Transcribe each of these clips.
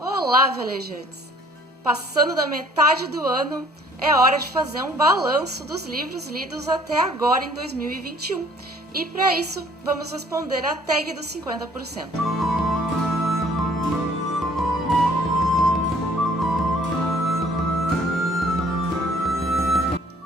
Olá, velejantes! Passando da metade do ano, é hora de fazer um balanço dos livros lidos até agora em 2021. E para isso, vamos responder a tag dos 50%.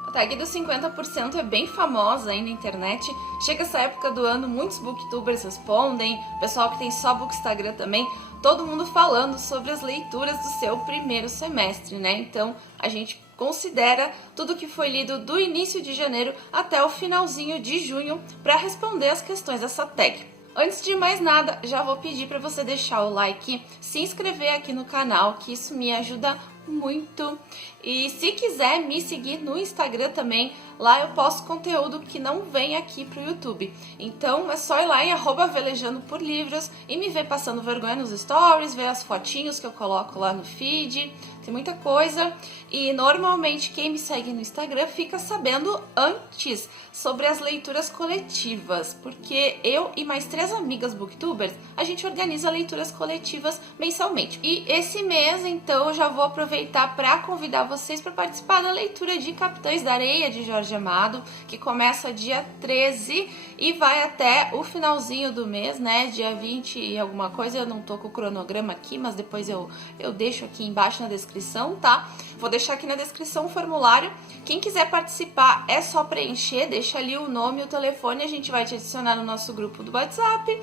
A tag dos 50% é bem famosa aí na internet. Chega essa época do ano, muitos booktubers respondem, pessoal que tem só bookstagram também, todo mundo falando sobre as leituras do seu primeiro semestre, né? Então a gente considera tudo que foi lido do início de janeiro até o finalzinho de junho para responder as questões dessa tag. Antes de mais nada, já vou pedir para você deixar o like, se inscrever aqui no canal, que isso me ajuda muito. E se quiser me seguir no Instagram também, lá eu posto conteúdo que não vem aqui pro YouTube. Então é só ir lá em @velejandopor-livros e me ver passando vergonha nos stories, ver as fotinhos que eu coloco lá no feed. Tem muita coisa e normalmente quem me segue no Instagram fica sabendo antes sobre as leituras coletivas, porque eu e mais 3 amigas booktubers, a gente organiza leituras coletivas mensalmente. E esse mês, então, eu já vou aproveitar para convidar vocês para participar da leitura de Capitães da Areia, de Jorge Amado, que começa dia 13 e vai até o finalzinho do mês, né, dia 20 e alguma coisa. Eu não tô com o cronograma aqui, mas depois eu deixo aqui embaixo na descrição, tá? Vou deixar aqui na descrição o formulário. Quem quiser participar é só preencher, deixa ali o nome e o telefone, a gente vai te adicionar no nosso grupo do WhatsApp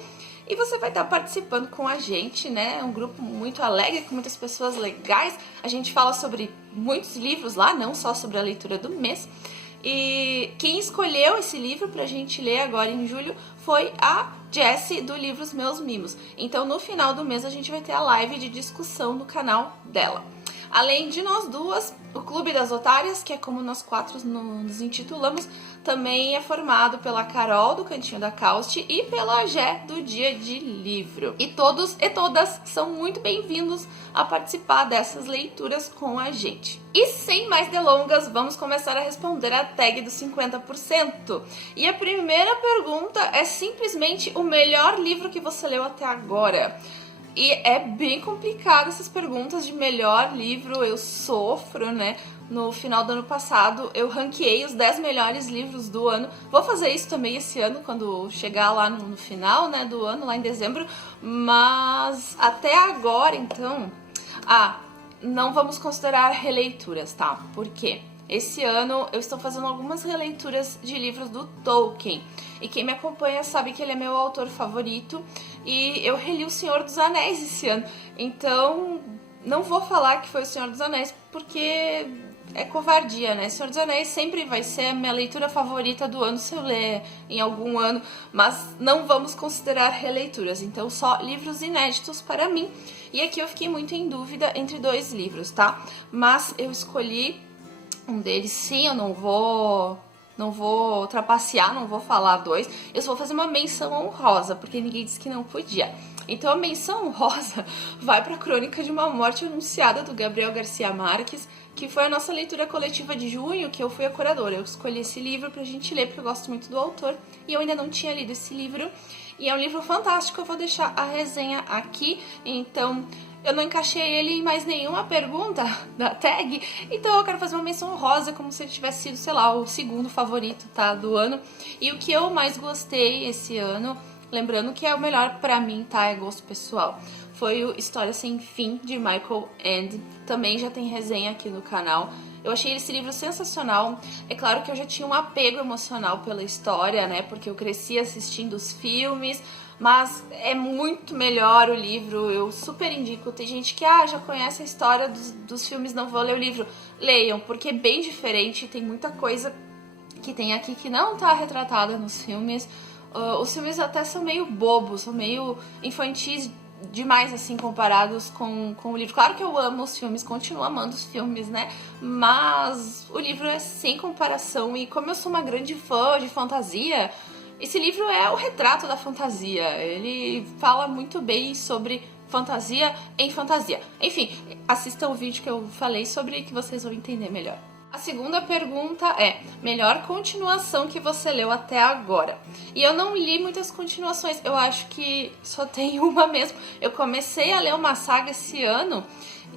e você vai estar participando com a gente, né? É um grupo muito alegre, com muitas pessoas legais. A gente fala sobre muitos livros lá, não só sobre a leitura do mês. E quem escolheu esse livro pra gente ler agora em julho foi a Jessie, do livro Os Meus Mimos. Então no final do mês a gente vai ter a live de discussão no canal dela. Além de nós duas, o Clube das Otárias, que é como nós 4 nos intitulamos, também é formado pela Carol, do Cantinho da Causte, e pela Gé, do Dia de Livro. E todos e todas são muito bem-vindos a participar dessas leituras com a gente. E sem mais delongas, vamos começar a responder a tag dos 50%. E a primeira pergunta é simplesmente o melhor livro que você leu até agora. E é bem complicado essas perguntas de melhor livro, eu sofro, né? No final do ano passado eu ranqueei os 10 melhores livros do ano. Vou fazer isso também esse ano, quando chegar lá no final, né, do ano, lá em dezembro. Mas até agora, então... não vamos considerar releituras, tá? Por quê? Esse ano eu estou fazendo algumas releituras de livros do Tolkien. E quem me acompanha sabe que ele é meu autor favorito. E eu reli O Senhor dos Anéis esse ano. Então, não vou falar que foi O Senhor dos Anéis, porque é covardia, né? Senhor dos Anéis sempre vai ser a minha leitura favorita do ano, se eu ler em algum ano. Mas não vamos considerar releituras. Então, só livros inéditos para mim. E aqui eu fiquei muito em dúvida entre 2 livros, tá? Mas eu escolhi um deles, sim, eu não vou trapacear, não vou falar 2. Eu só vou fazer uma menção honrosa, porque ninguém disse que não podia. Então a menção honrosa vai para a Crônica de uma Morte Anunciada, do Gabriel Garcia Marques, que foi a nossa leitura coletiva de junho, que eu fui a curadora. Eu escolhi esse livro pra gente ler, porque eu gosto muito do autor, e eu ainda não tinha lido esse livro. E é um livro fantástico, eu vou deixar a resenha aqui, então... eu não encaixei ele em mais nenhuma pergunta da tag, então eu quero fazer uma menção honrosa, como se ele tivesse sido, sei lá, o segundo favorito, tá, do ano. E o que eu mais gostei esse ano, lembrando que é o melhor pra mim, tá, é gosto pessoal, foi o História Sem Fim, de Michael Ende. Também já tem resenha aqui no canal. Eu achei esse livro sensacional. É claro que eu já tinha um apego emocional pela história, né, porque eu cresci assistindo os filmes, mas é muito melhor o livro, eu super indico. Tem gente que já conhece a história dos filmes, não vou ler o livro. Leiam, porque é bem diferente, tem muita coisa que tem aqui que não tá retratada nos filmes. Os filmes até são meio bobos, são meio infantis demais, assim, comparados com o livro. Claro que eu amo os filmes, continuo amando os filmes, né? Mas o livro é sem comparação, e como eu sou uma grande fã de fantasia... esse livro é o retrato da fantasia, ele fala muito bem sobre fantasia em fantasia. Enfim, assistam o vídeo que eu falei sobre, que vocês vão entender melhor. A segunda pergunta é: melhor continuação que você leu até agora? E eu não li muitas continuações, eu acho que só tem uma mesmo. Eu comecei a ler uma saga esse ano,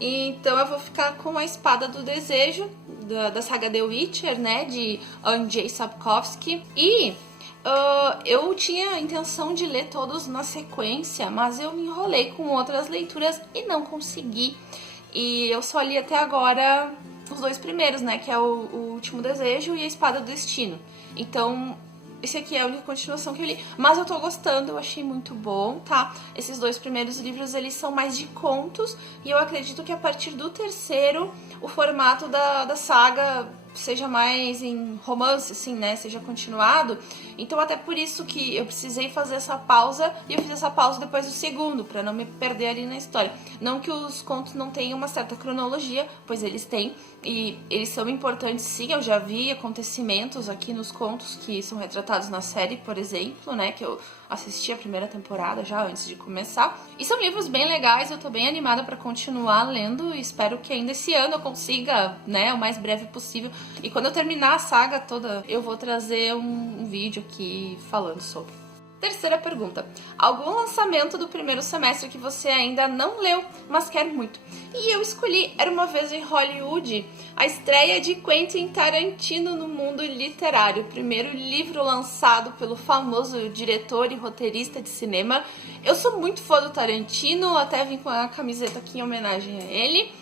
então eu vou ficar com A Espada do Desejo, da saga The Witcher, né, de Andrzej Sapkowski. E eu tinha a intenção de ler todos na sequência, mas eu me enrolei com outras leituras e não consegui. E eu só li até agora os 2 primeiros, né? Que é o Último Desejo e A Espada do Destino. Então, esse aqui é a única continuação que eu li. Mas eu tô gostando, eu achei muito bom, tá? Esses 2 primeiros livros, eles são mais de contos. E eu acredito que a partir do terceiro, o formato da saga seja mais em romance, assim, né? Seja continuado. Então, até por isso que eu precisei fazer essa pausa. E eu fiz essa pausa depois do segundo, pra não me perder ali na história. Não que os contos não tenham uma certa cronologia, pois eles têm. E eles são importantes, sim. Eu já vi acontecimentos aqui nos contos que são retratados na série, por exemplo, né? Que eu assisti a primeira temporada já antes de começar. E são livros bem legais, eu tô bem animada pra continuar lendo. E espero que ainda esse ano eu consiga, né? O mais breve possível. E quando eu terminar a saga toda, eu vou trazer um vídeo aqui falando sobre. Terceira pergunta: algum lançamento do primeiro semestre que você ainda não leu, mas quer muito? E eu escolhi Era Uma Vez em Hollywood, a estreia de Quentin Tarantino no mundo literário, o primeiro livro lançado pelo famoso diretor e roteirista de cinema. Eu sou muito fã do Tarantino, até vim com a camiseta aqui em homenagem a ele.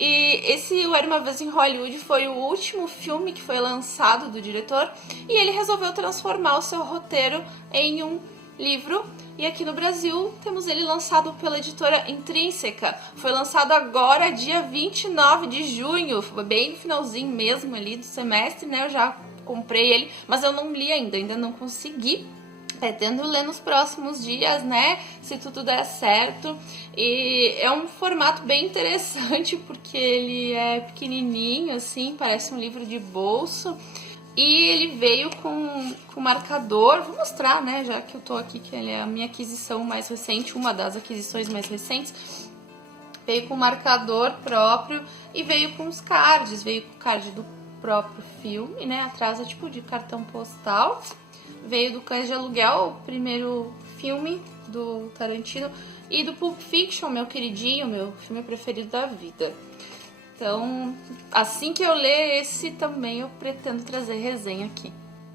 E esse O Era Uma Vez em Hollywood foi o último filme que foi lançado do diretor e ele resolveu transformar o seu roteiro em um livro. E aqui no Brasil temos ele lançado pela editora Intrínseca. Foi lançado agora, dia 29 de junho, foi bem no finalzinho mesmo ali do semestre, né? Eu já comprei ele, mas eu não li ainda não consegui. Pretendo ler nos próximos dias, né? Se tudo der certo. E é um formato bem interessante, porque ele é pequenininho, assim, parece um livro de bolso. E ele veio com marcador. Vou mostrar, né? Já que eu tô aqui, que ele é a minha aquisição mais recente, uma das aquisições mais recentes. Veio com marcador próprio e veio com os cards. Veio com o card do próprio filme, né? Atrás é tipo de cartão postal. Veio do Cães de Aluguel, o primeiro filme do Tarantino, e do Pulp Fiction, meu queridinho, meu filme preferido da vida. Então, assim que eu ler esse também, eu pretendo trazer resenha aqui.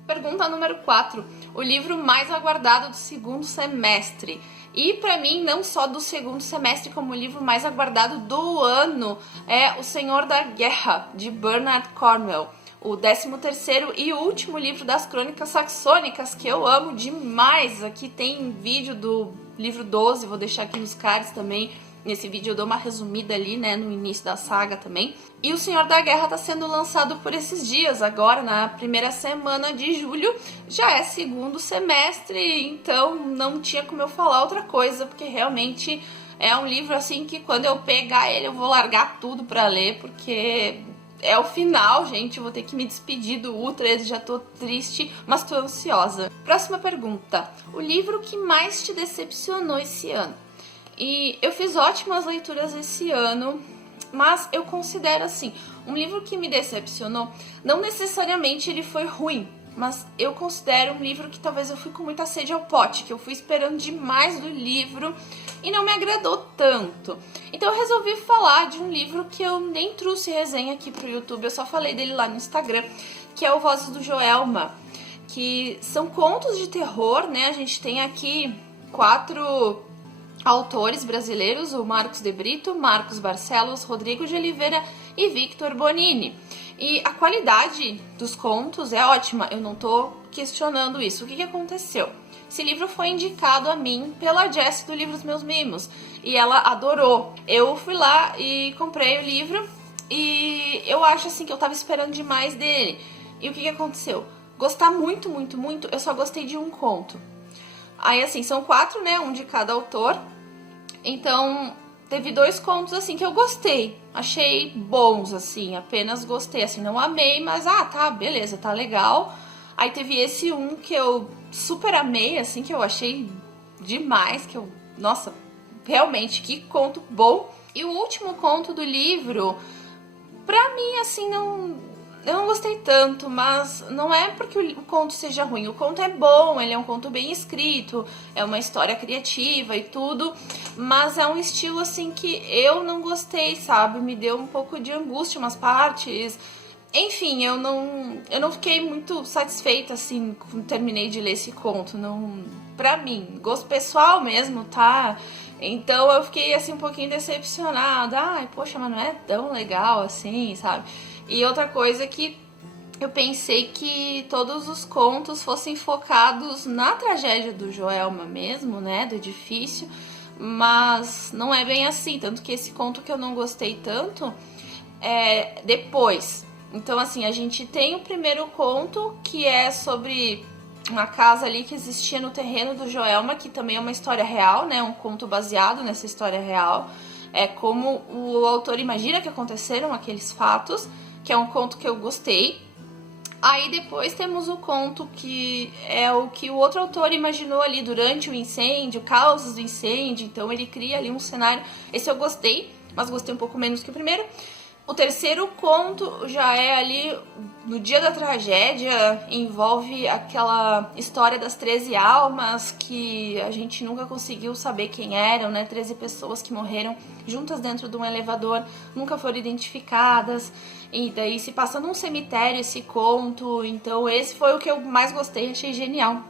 Pergunta número 4. O livro mais aguardado do segundo semestre. E pra mim, não só do segundo semestre, como o livro mais aguardado do ano é O Senhor da Guerra, de Bernard Cornwell. O 13º e último livro das Crônicas Saxônicas, que eu amo demais. Aqui tem vídeo do livro 12, vou deixar aqui nos cards também. Nesse vídeo eu dou uma resumida ali, né, no início da saga também. E O Senhor da Guerra está sendo lançado por esses dias, agora na primeira semana de julho. Já é segundo semestre, então não tinha como eu falar outra coisa, porque realmente é um livro assim que quando eu pegar ele eu vou largar tudo para ler, porque é o final, gente, eu vou ter que me despedir do U13, já tô triste, mas tô ansiosa. Próxima pergunta: o livro que mais te decepcionou esse ano? E eu fiz ótimas leituras esse ano, mas eu considero assim, um livro que me decepcionou, não necessariamente ele foi ruim, mas eu considero um livro que talvez eu fui com muita sede ao pote, que eu fui esperando demais do livro e não me agradou tanto. Então eu resolvi falar de um livro que eu nem trouxe resenha aqui pro YouTube, eu só falei dele lá no Instagram, que é o Vozes do Joelma, que são contos de terror, né? A gente tem aqui 4 autores brasileiros, o Marcos de Brito, Marcos Barcelos, Rodrigo de Oliveira e Victor Bonini. E a qualidade dos contos é ótima, eu não tô questionando isso. O que aconteceu? Esse livro foi indicado a mim pela Jessie do Livros Meus Mimos e ela adorou. Eu fui lá e comprei o livro e eu acho assim que eu tava esperando demais dele. E o que aconteceu? Gostar muito, muito, muito, eu só gostei de um conto. Aí assim, são 4, né, um de cada autor. Então, teve 2 contos, assim, que eu gostei. Achei bons, assim, apenas gostei. Assim, não amei, mas, tá, beleza, tá legal. Aí teve esse um que eu super amei, assim, que eu achei demais, que eu... Nossa, realmente, que conto bom. E o último conto do livro, pra mim, assim, eu não gostei tanto, mas não é porque o conto seja ruim. O conto é bom, ele é um conto bem escrito, é uma história criativa e tudo, mas é um estilo assim que eu não gostei, sabe? Me deu um pouco de angústia umas partes. Enfim, eu não fiquei muito satisfeita assim quando terminei de ler esse conto. Não, pra mim, gosto pessoal mesmo, tá? Então eu fiquei assim um pouquinho decepcionada. Ai, poxa, mas não é tão legal assim, sabe? E outra coisa que eu pensei que todos os contos fossem focados na tragédia do Joelma mesmo, né, do edifício, mas não é bem assim, tanto que esse conto que eu não gostei tanto é depois. Então, assim, a gente tem o primeiro conto, que é sobre uma casa ali que existia no terreno do Joelma, que também é uma história real, né, um conto baseado nessa história real. É como o autor imagina que aconteceram aqueles fatos, que é um conto que eu gostei. Aí depois temos o conto que é o que o outro autor imaginou ali durante o incêndio, causas do incêndio, então ele cria ali um cenário. Esse eu gostei, mas gostei um pouco menos que o primeiro. O terceiro conto já é ali no dia da tragédia, envolve aquela história das 13 almas que a gente nunca conseguiu saber quem eram, né? 13 pessoas que morreram juntas dentro de um elevador, nunca foram identificadas. E daí se passa num cemitério esse conto, então esse foi o que eu mais gostei, achei genial.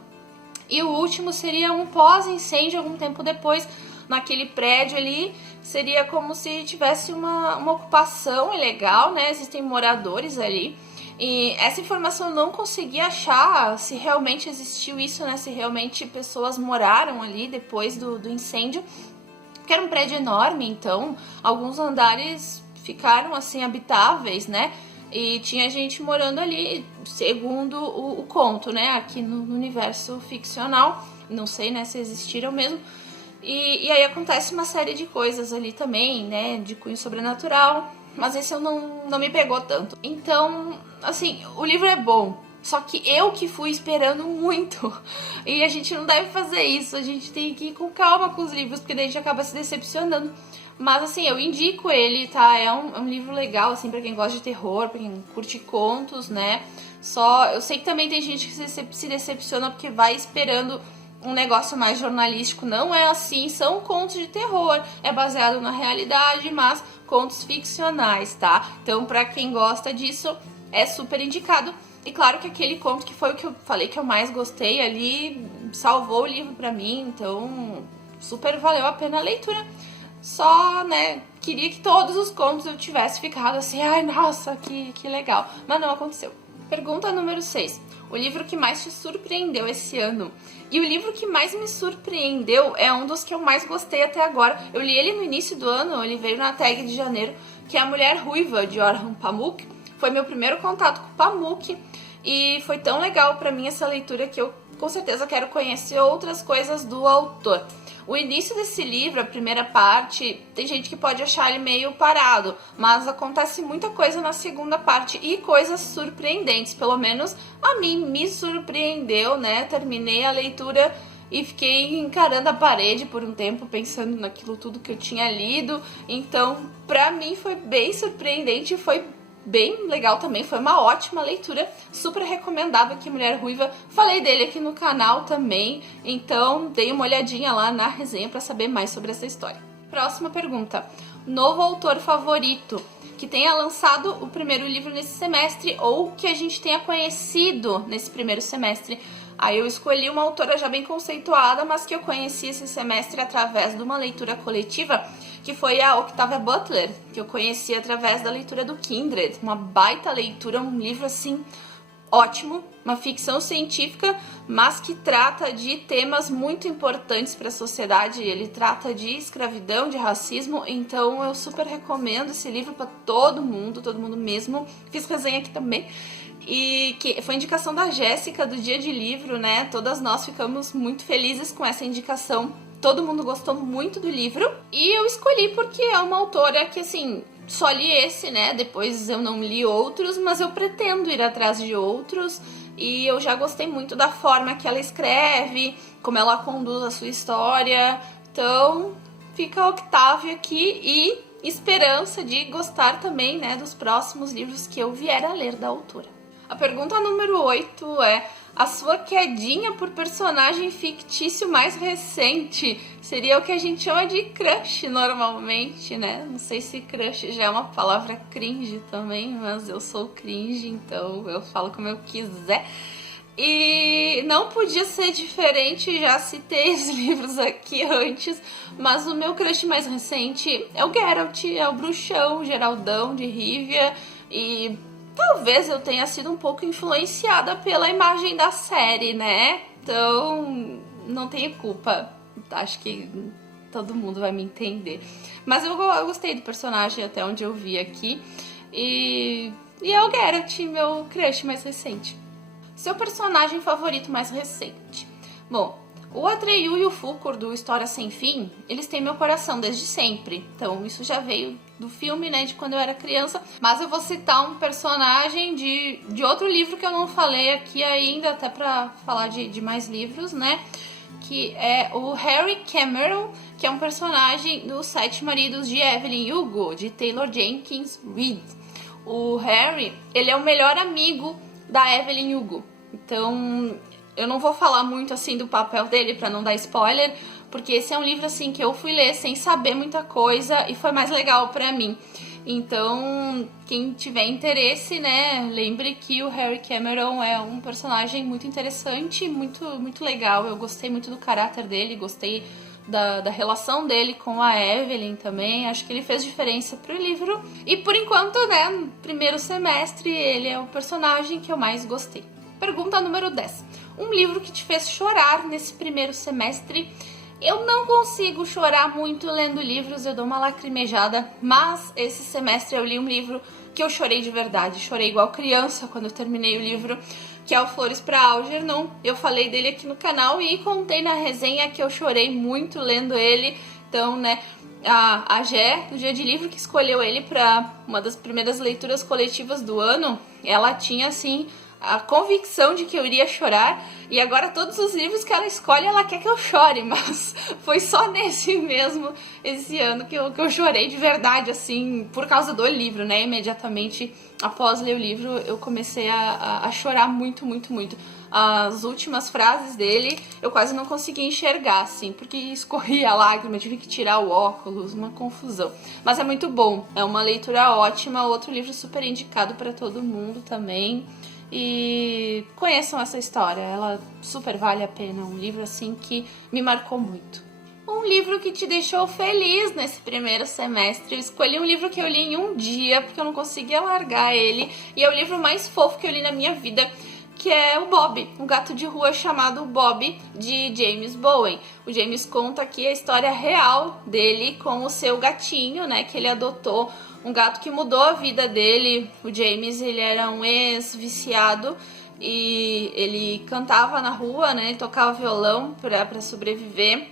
E o último seria um pós-incêndio, algum tempo depois, naquele prédio ali, seria como se tivesse uma ocupação ilegal, né? Existem moradores ali. E essa informação eu não consegui achar se realmente existiu isso, né? Se realmente pessoas moraram ali depois do incêndio. Porque era um prédio enorme, então alguns andares ficaram assim habitáveis, né? E tinha gente morando ali, segundo o conto, né? Aqui no universo ficcional. Não sei, né, se existiram mesmo. E aí acontece uma série de coisas ali também, né, de cunho sobrenatural, mas esse eu não me pegou tanto. Então, assim, o livro é bom, só que eu que fui esperando muito, e a gente não deve fazer isso, a gente tem que ir com calma com os livros, porque daí a gente acaba se decepcionando. Mas assim, eu indico ele, tá? É um livro legal, assim, pra quem gosta de terror, pra quem curte contos, né? Só, eu sei que também tem gente que se decepciona porque vai esperando um negócio mais jornalístico. Não é assim, são contos de terror, é baseado na realidade, mas contos ficcionais, tá? Então, pra quem gosta disso, é super indicado. E claro que aquele conto que foi o que eu falei que eu mais gostei ali, salvou o livro pra mim, então super valeu a pena a leitura. Só, né, queria que todos os contos eu tivesse ficado assim, ai, nossa, que legal. Mas não aconteceu. Pergunta número 6. O livro que mais te surpreendeu esse ano? E o livro que mais me surpreendeu é um dos que eu mais gostei até agora. Eu li ele no início do ano, ele veio na tag de janeiro, que é A Mulher Ruiva, de Orhan Pamuk. Foi meu primeiro contato com Pamuk e foi tão legal pra mim essa leitura que eu com certeza quero conhecer outras coisas do autor. O início desse livro, a primeira parte, tem gente que pode achar ele meio parado, mas acontece muita coisa na segunda parte e coisas surpreendentes, pelo menos a mim me surpreendeu, né? Terminei a leitura e fiquei encarando a parede por um tempo, pensando naquilo tudo que eu tinha lido, então pra mim foi bem surpreendente, foi bem legal também, foi uma ótima leitura, super recomendável aqui, Mulher Ruiva. Falei dele aqui no canal também, então dei uma olhadinha lá na resenha para saber mais sobre essa história. Próxima pergunta. Novo autor favorito que tenha lançado o primeiro livro nesse semestre ou que a gente tenha conhecido nesse primeiro semestre. Aí eu escolhi uma autora já bem conceituada, mas que eu conheci esse semestre através de uma leitura coletiva, que foi a Octavia Butler, que eu conheci através da leitura do Kindred. Uma baita leitura, um livro assim ótimo, uma ficção científica, mas que trata de temas muito importantes para a sociedade. Ele trata de escravidão, de racismo, então eu super recomendo esse livro para todo mundo mesmo. Fiz resenha aqui também. E que foi indicação da Jéssica do Dia de Livro, né? Todas nós ficamos muito felizes com essa indicação. Todo mundo gostou muito do livro. E eu escolhi porque é uma autora que, assim, só li esse, né? Depois eu não li outros, mas eu pretendo ir atrás de outros. E eu já gostei muito da forma que ela escreve, como ela conduz a sua história. Então, fica a Octavia aqui e esperança de gostar também, né, dos próximos livros que eu vier a ler da autora. A pergunta número 8 é: a sua quedinha por personagem fictício mais recente? Seria o que a gente chama de crush normalmente, né? Não sei se crush já é uma palavra cringe também, mas eu sou cringe, então eu falo como eu quiser. E não podia ser diferente, já citei os livros aqui antes, mas o meu crush mais recente é o Geralt, é o bruxão, Geraldão de Rivia, e talvez eu tenha sido um pouco influenciada pela imagem da série, né? Então, não tenho culpa. Acho que todo mundo vai me entender. Mas eu gostei do personagem até onde eu vi aqui. E é o Geralt, meu crush mais recente. Seu personagem favorito mais recente? Bom, o Atreyu e o Fulcor do História Sem Fim, eles têm meu coração desde sempre. Então isso já veio do filme, né, de quando eu era criança. Mas eu vou citar um personagem de outro livro que eu não falei aqui ainda, até pra falar de mais livros, né? Que é o Harry Cameron, que é um personagem dos Sete Maridos de Evelyn Hugo, de Taylor Jenkins Reid. O Harry, ele é o melhor amigo da Evelyn Hugo. Então, eu não vou falar muito assim do papel dele pra não dar spoiler, porque esse é um livro assim que eu fui ler sem saber muita coisa e foi mais legal pra mim. Então, quem tiver interesse, né, lembre que o Harry Cameron é um personagem muito interessante, muito legal. Eu gostei muito do caráter dele, gostei da relação dele com a Evelyn também. Acho que ele fez diferença pro livro. E por enquanto, né, no primeiro semestre, ele é o personagem que eu mais gostei. Pergunta número 10. Um livro que te fez chorar nesse primeiro semestre? Eu não consigo chorar muito lendo livros, eu dou uma lacrimejada, mas esse semestre eu li um livro que eu chorei de verdade. Chorei igual criança quando eu terminei o livro, que é o Flores para Algernon. Eu falei dele aqui no canal e contei na resenha que eu chorei muito lendo ele. Então, né, a Gé, do Dia de Livro, que escolheu ele para uma das primeiras leituras coletivas do ano, ela tinha, assim, a convicção de que eu iria chorar, e agora todos os livros que ela escolhe, ela quer que eu chore, mas foi só nesse mesmo, esse ano, que eu chorei de verdade, assim, por causa do livro, né? Imediatamente após ler o livro, eu comecei a chorar muito. As últimas frases dele, eu quase não conseguia enxergar, assim, porque escorria a lágrima, eu tive que tirar o óculos, uma confusão. Mas é muito bom, é uma leitura ótima, outro livro super indicado para todo mundo também. E conheçam essa história, ela super vale a pena, um livro assim que me marcou muito. Um livro que te deixou feliz nesse primeiro semestre. Eu escolhi um livro que eu li em um dia, porque eu não conseguia largar ele, e é o livro mais fofo que eu li na minha vida, que é o Bob, um gato de rua chamado Bob, de James Bowen. O James conta aqui a história real dele com o seu gatinho, né, que ele adotou, um gato que mudou a vida dele. O James, ele era um ex-viciado e ele cantava na rua, né, ele tocava violão para sobreviver.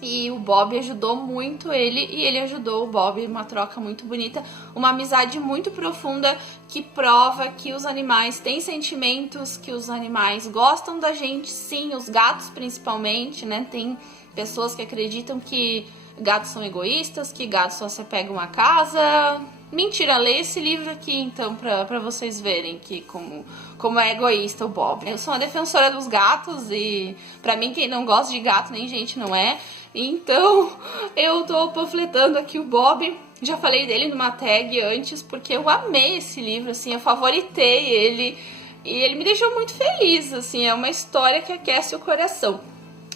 E o Bob ajudou muito ele e ele ajudou o Bob, uma troca muito bonita, uma amizade muito profunda que prova que os animais têm sentimentos, que os animais gostam da gente, sim, os gatos principalmente, né? Tem pessoas que acreditam que gatos são egoístas, que gatos só se apegam à casa. Mentira, lê esse livro aqui então pra vocês verem que como é egoísta o Bob. Eu sou uma defensora dos gatos e pra mim quem não gosta de gato nem gente não é. Então eu tô panfletando aqui o Bob. Já falei dele numa tag antes porque eu amei esse livro, assim, eu favoritei ele e ele me deixou muito feliz, assim, é uma história que aquece o coração.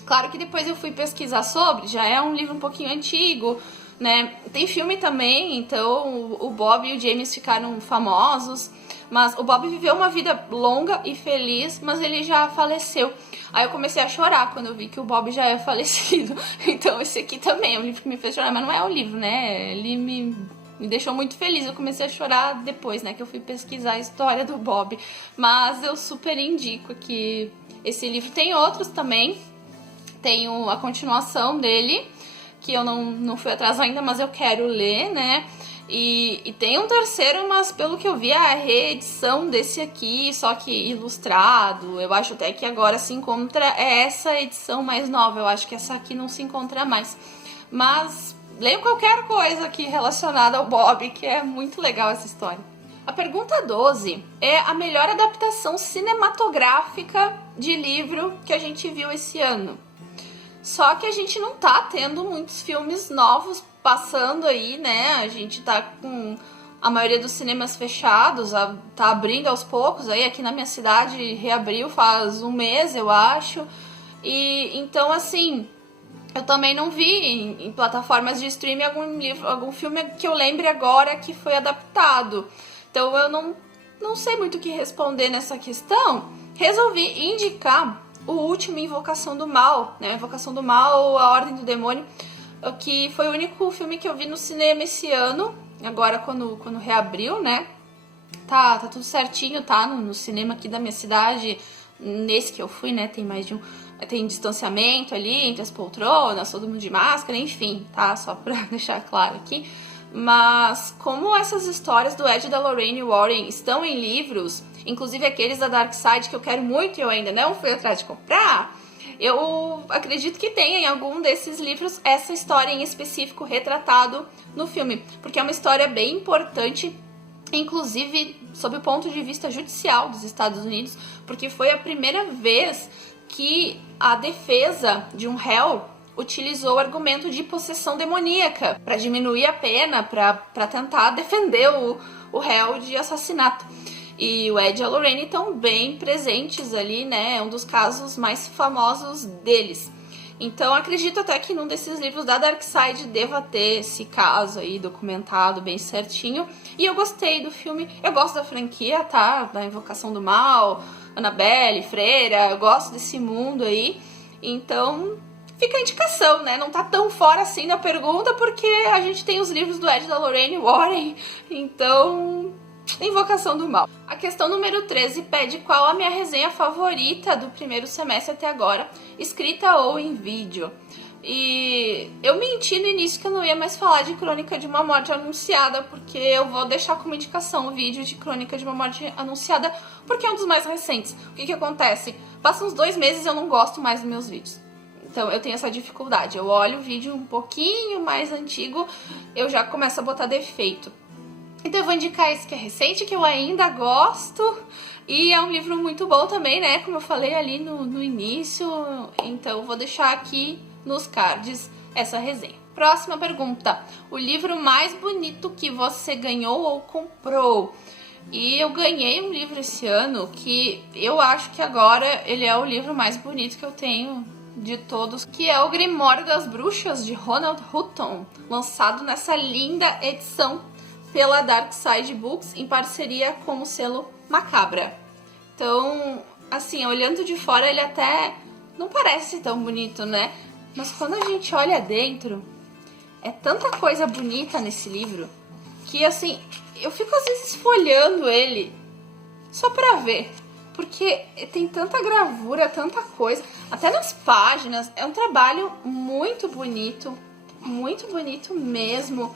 Claro que depois eu fui pesquisar sobre, já é um livro um pouquinho antigo, né? Tem filme também, então o Bob e o James ficaram famosos, mas o Bob viveu uma vida longa e feliz, mas ele já faleceu. Aí eu comecei a chorar quando eu vi que o Bob já é falecido. Então esse aqui também é um livro que me fez chorar, mas não é o livro, né? Ele me deixou muito feliz. Eu comecei a chorar depois, né, que eu fui pesquisar a história do Bob. Mas eu super indico que esse livro. Tem outros também. Tem a continuação dele, que eu não fui atrás ainda, mas eu quero ler, né? E tem um terceiro, mas pelo que eu vi, a reedição desse aqui, só que ilustrado. Eu acho até que agora se encontra essa edição mais nova. Eu acho que essa aqui não se encontra mais. Mas leiam qualquer coisa aqui relacionada ao Bob, que é muito legal essa história. A pergunta 12 é a melhor adaptação cinematográfica de livro que a gente viu esse ano. Só que a gente não tá tendo muitos filmes novos passando aí, né? A gente tá com a maioria dos cinemas fechados, tá abrindo aos poucos. Aí aqui na minha cidade reabriu faz um mês, eu acho. E então, assim, eu também não vi em plataformas de streaming algum filme que eu lembre agora que foi adaptado. Então eu não sei muito o que responder nessa questão. Resolvi indicar o último Invocação do Mal, né? Invocação do Mal, A Ordem do Demônio, que foi o único filme que eu vi no cinema esse ano, agora quando reabriu, né? Tá tudo certinho, tá? No cinema aqui da minha cidade, nesse que eu fui, né? Tem mais de um. Tem distanciamento ali entre as poltronas, todo mundo de máscara, enfim, tá? Só pra deixar claro aqui. Mas como essas histórias do Ed e da Lorraine Warren estão em livros, inclusive aqueles da Dark Side que eu quero muito e eu ainda não fui atrás de comprar, eu acredito que tenha em algum desses livros essa história em específico retratado no filme, porque é uma história bem importante, inclusive sob o ponto de vista judicial dos Estados Unidos, porque foi a primeira vez que a defesa de um réu utilizou o argumento de possessão demoníaca para diminuir a pena, para tentar defender o réu de assassinato. E o Ed e a Lorraine estão bem presentes ali, né? É um dos casos mais famosos deles. Então acredito até que num desses livros da Dark Side deva ter esse caso aí documentado bem certinho. E eu gostei do filme, eu gosto da franquia, tá? Da Invocação do Mal, Annabelle, Freira, eu gosto desse mundo aí. Então fica a indicação, né? Não tá tão fora assim da pergunta, porque a gente tem os livros do Ed e da Lorraine Warren, então Invocação do Mal. A questão número 13 pede qual a minha resenha favorita do primeiro semestre até agora, escrita ou em vídeo. E eu menti no início que eu não ia mais falar de Crônica de uma Morte Anunciada, porque eu vou deixar como indicação o vídeo de Crônica de uma Morte Anunciada, porque é um dos mais recentes. O que acontece? Passam uns 2 meses e eu não gosto mais dos meus vídeos. Então eu tenho essa dificuldade, eu olho o vídeo um pouquinho mais antigo, eu já começo a botar defeito. Então eu vou indicar esse que é recente, que eu ainda gosto, e é um livro muito bom também, né, como eu falei ali no início, então eu vou deixar aqui nos cards essa resenha. Próxima pergunta, o livro mais bonito que você ganhou ou comprou? E eu ganhei um livro esse ano que eu acho que agora ele é o livro mais bonito que eu tenho de todos, que é o Grimório das Bruxas, de Ronald Hutton, lançado nessa linda edição pela Dark Side Books, em parceria com o selo Macabra. Então, assim, olhando de fora, ele até não parece tão bonito, né? Mas quando a gente olha dentro, é tanta coisa bonita nesse livro, que, assim, eu fico às vezes folhando ele só pra ver. Porque tem tanta gravura, tanta coisa, até nas páginas, é um trabalho muito bonito mesmo.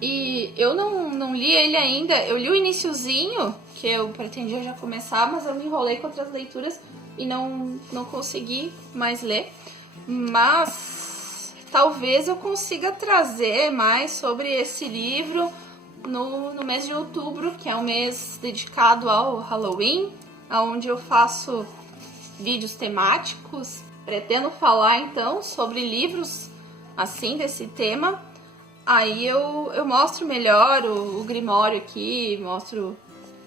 E eu não li ele ainda, eu li o iniciozinho, que eu pretendia já começar, mas eu me enrolei com outras leituras e não consegui mais ler. Mas talvez eu consiga trazer mais sobre esse livro no mês de outubro, que é um mês dedicado ao Halloween, onde eu faço vídeos temáticos. Pretendo falar então sobre livros assim desse tema. Aí eu mostro melhor o Grimório aqui, mostro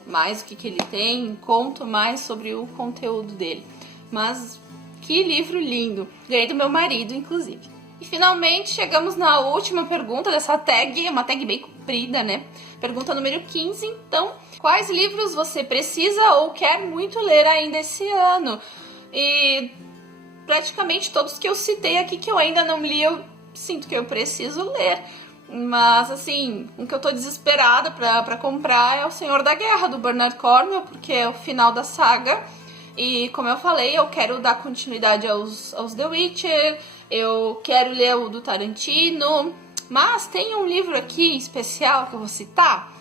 mais o que ele tem, conto mais sobre o conteúdo dele. Mas que livro lindo! Ganhei do meu marido, inclusive. E finalmente chegamos na última pergunta dessa tag, é uma tag bem comprida, né? Pergunta número 15, então, quais livros você precisa ou quer muito ler ainda esse ano? E praticamente todos que eu citei aqui que eu ainda não li, eu sinto que eu preciso ler. Mas, assim, o que eu tô desesperada pra comprar é O Senhor da Guerra, do Bernard Cornwell, porque é o final da saga. E, como eu falei, eu quero dar continuidade aos The Witcher, eu quero ler o do Tarantino, mas tem um livro aqui especial que eu vou citar,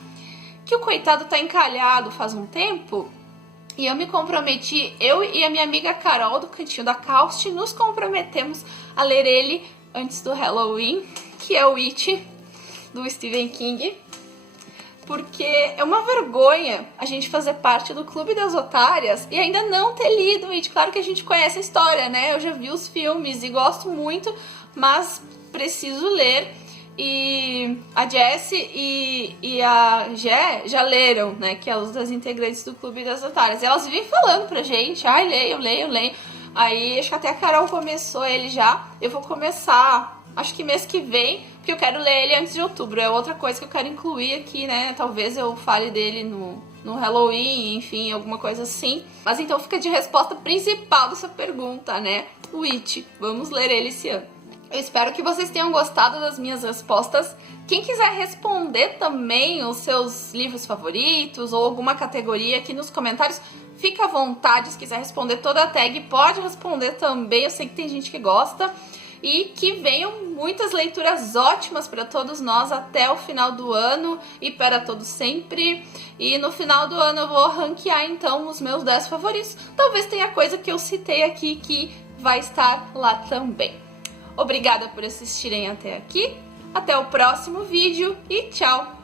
que o coitado tá encalhado faz um tempo, e eu me comprometi, eu e a minha amiga Carol do Cantinho da Caust, nos comprometemos a ler ele antes do Halloween, que é o It, do Stephen King. Porque é uma vergonha a gente fazer parte do Clube das Otárias e ainda não ter lido It. Claro que a gente conhece a história, né? Eu já vi os filmes e gosto muito, mas preciso ler. E a Jessie e a Jé já leram, né? Que é uma das integrantes do Clube das Otárias. E elas vivem falando pra gente, ai, leio. Aí acho que até a Carol começou ele já. Eu vou começar, acho que mês que vem, porque eu quero ler ele antes de outubro. É outra coisa que eu quero incluir aqui, né? Talvez eu fale dele no Halloween, enfim, alguma coisa assim. Mas então fica de resposta principal dessa pergunta, né? O It. Vamos ler ele esse ano. Eu espero que vocês tenham gostado das minhas respostas. Quem quiser responder também os seus livros favoritos ou alguma categoria aqui nos comentários, fica à vontade. Se quiser responder toda a tag, pode responder também. Eu sei que tem gente que gosta. E que venham muitas leituras ótimas para todos nós até o final do ano e para todos sempre. E no final do ano eu vou ranquear então os meus 10 favoritos. Talvez tenha coisa que eu citei aqui que vai estar lá também. Obrigada por assistirem até aqui. Até o próximo vídeo e tchau!